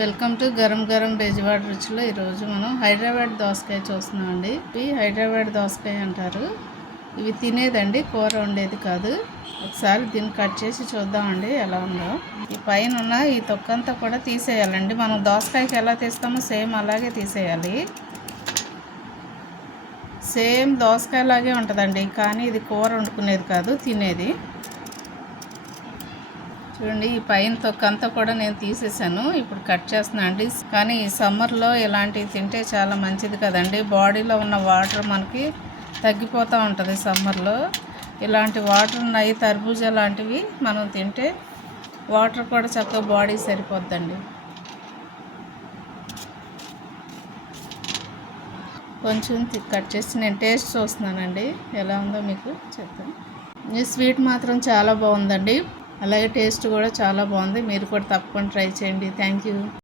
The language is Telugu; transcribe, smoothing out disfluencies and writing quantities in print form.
వెల్కమ్ టు గరం గరం బెజవాడ రుచిలో. ఈరోజు మనం హైదరాబాద్ దోసకాయ చూస్తున్నామండి. ఇవి హైదరాబాద్ దోసకాయ అంటారు. ఇవి తినేదండి, కూర ఉండేది కాదు. ఒకసారి దీన్ని కట్ చేసి చూద్దామండి ఎలా ఉందో. ఈ పైన ఉన్న ఈ తొక్కంతా కూడా తీసేయాలండి. మనం దోసకాయకి ఎలా తీస్తామో సేమ్ అలాగే తీసేయాలి. సేమ్ దోసకాయ లాగే ఉంటుందండి, కానీ ఇది కూర వండుకునేది కాదు, తినేది. చూడండి, ఈ పైన తొక్కంతా కూడా నేను తీసేసాను. ఇప్పుడు కట్ చేస్తున్నాను అండి. కానీ ఈ సమ్మర్లో ఇలాంటివి తింటే చాలా మంచిది కదండి. బాడీలో ఉన్న వాటర్ మనకి తగ్గిపోతూ ఉంటుంది సమ్మర్లో. ఇలాంటి వాటర్ ఉన్నాయి, తర్బూజా లాంటివి మనం తింటే వాటర్ కూడా చక్కగా బాడీ సరిపోద్దండి. కొంచెం కట్ చేసి నేను టేస్ట్ చూస్తున్నానండి, ఎలా ఉందో మీకు చెప్తాను. ఈ స్వీట్ మాత్రం చాలా బాగుందండి, అలాగే టేస్ట్ కూడా చాలా బాగుంది. మీరు కూడా తప్పకుండా ట్రై చేయండి. Thank you.